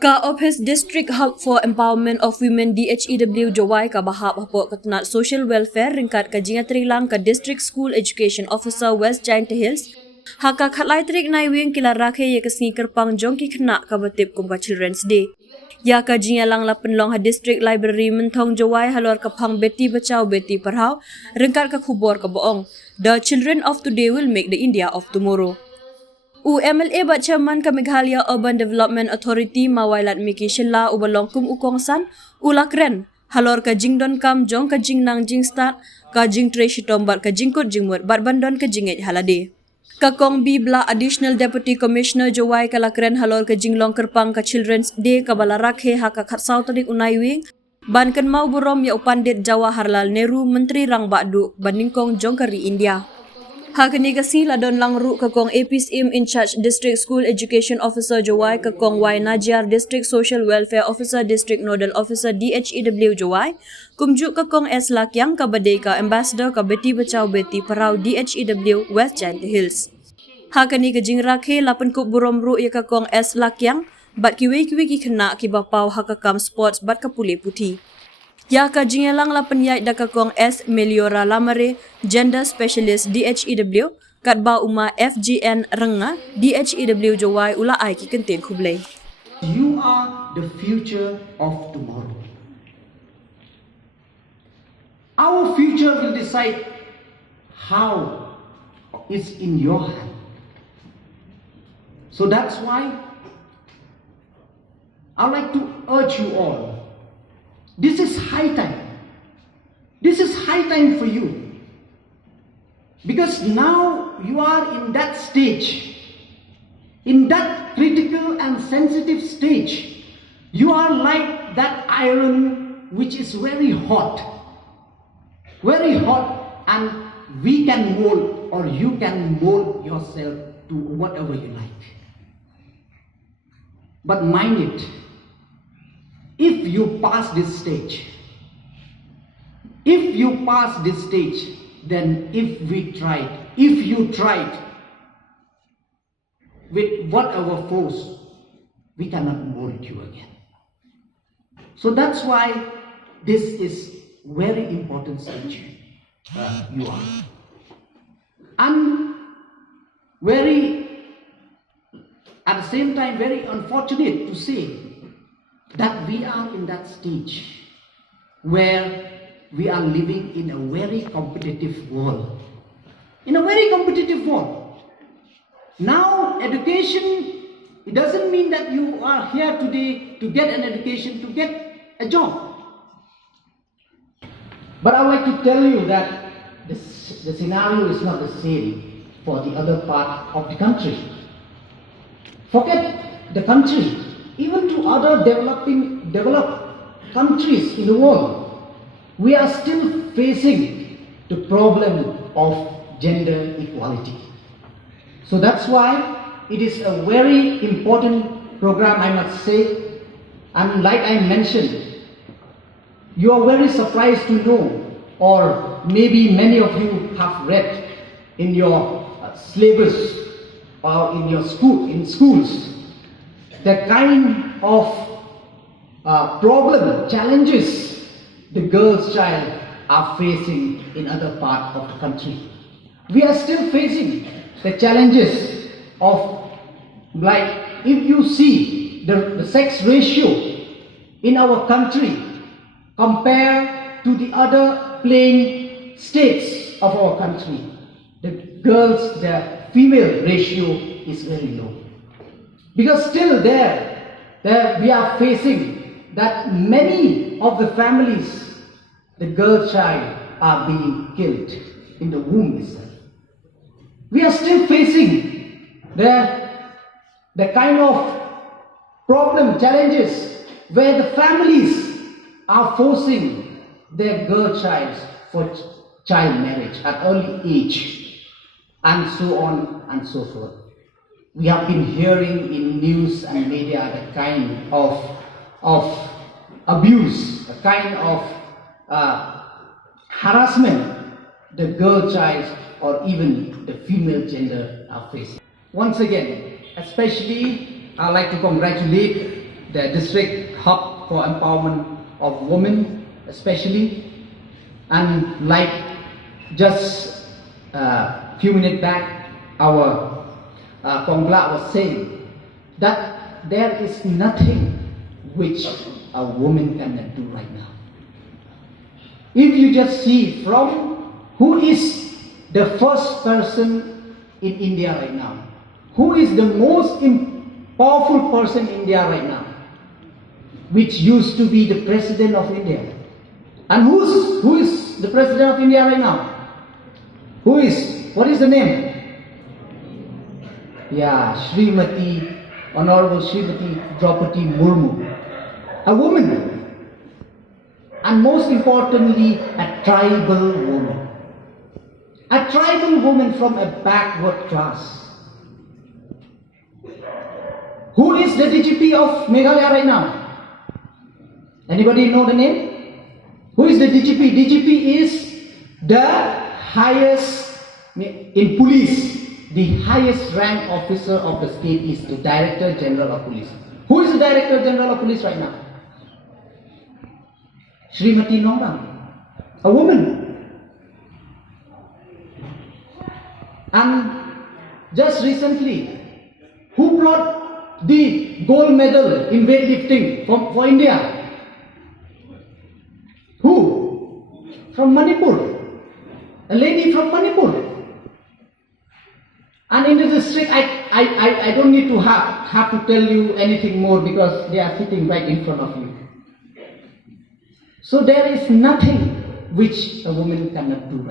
Ka Office District Hub for Empowerment of Women DHEW Jawai ka bahap hapok ketenat social welfare ringkat ka jinga trilang ka District School Education Officer West Giant Hills. Haka khatlai trik nai wing kila rakhe ye kesengi kerpang jong ki kena ka batip kumpa Children's Day. Ya ka jinga lang la penlong ha District Library mentong Jawai halor ka phang beti bachao beti parhau ringkat ka khubor ka boong. The children of today will make the India of tomorrow. UMLA bat chairman ka Meghalaya Urban Development Authority mawailat miki Syllad ubalong kum ukongsan ulakren halor ka jingdon kam jong ka jingnang jingstat ka jing tre shitom bat ka jingkut jingmut bat bandon ka jinget halade. Kakong Bibla Additional Deputy Commissioner Jawai kalakren halor ka jinglong kerpang ka Children's Day ka balarakhe haka khatsau tarik unaiwing ban kan mau burom ya upandit Jawaharlal Nehru Menteri Rang Bakdu baningkong jong kari India. Hakani kasi ladon langru kakong APSIM in charge District School Education Officer Jawai kakong Y Najar District Social Welfare Officer District Nodal Officer DHEW Jawai kumjuk kakong S Lakyang kabadai ka Ambassador ka Beti Bachao Beti Parau DHEW West Giant Hills. Hakani ka jing rakhe lapan kup buromru ya kakong S Lakyang bat kiwi ki kena ki bapau hakakam sports bat kapule putih. Ya ka jingelang la penyait da kakong S Meliora Lamare Gender Specialist DHEW kat ba uma FGN Renga DHEW Jawai ula ai ki kynthei khublei. You are the future of tomorrow. Our future will decide how it's in your hand. So that's why I'd like to urge you all. This is high time. This is high time for you. Because now you are in that stage, in that critical and sensitive stage. You are like that iron which is very hot, and we can mold or you can mold yourself to whatever you like. But mind it, if you pass this stage, then if you tried with whatever force, we cannot mold you again. So that's why this is very important stage you are. And at the same time, very unfortunate to say that we are in that stage where we are living in a very competitive world. Now, education, it doesn't mean that you are here today to get an education, to get a job. But I would like to tell you that the scenario is not the same for the other part of the country. Forget the country. Even to other developed countries in the world, we are still facing the problem of gender equality. So that's why it is a very important program, I must say. And like I mentioned, you are very surprised to know, or maybe many of you have read in your syllabus or in your schools, the kind of challenges the girls' child are facing in other part of the country. We are still facing the challenges of, like, if you see the sex ratio in our country compared to the other plain states of our country, the female ratio is very low. Because still there we are facing that many of the families, the girl child are being killed in the womb itself. We are still facing the kind of challenges where the families are forcing their girl child for child marriage at early age, and so on and so forth. We have been hearing in news and media the kind of abuse, the kind of harassment the girl child or even the female gender are facing. Once again, especially I'd like to congratulate the district hub for empowerment of women, especially. And like just a few minutes back, our Kongla was saying that there is nothing which a woman cannot do right now. If you just see from who is the first person in India right now, who is the most powerful person in India right now, which used to be the president of India. And who is the president of India right now? What is the name? Yeah, Honorable Srimati Draupadi Murmu. A woman. And most importantly, a tribal woman. A tribal woman from a backward class. Who is the DGP of Meghalaya right now? Anybody know the name? Who is the DGP? DGP is the highest in police. The highest rank officer of the state is the Director General of Police. Who is the Director General of Police right now? Srimati Nongang, a woman. And just recently, who brought the gold medal in weightlifting for India? Who? From Manipur. A lady from Manipur. And in the district, I don't need to have to tell you anything more because they are sitting right in front of you. So there is nothing which a woman cannot do.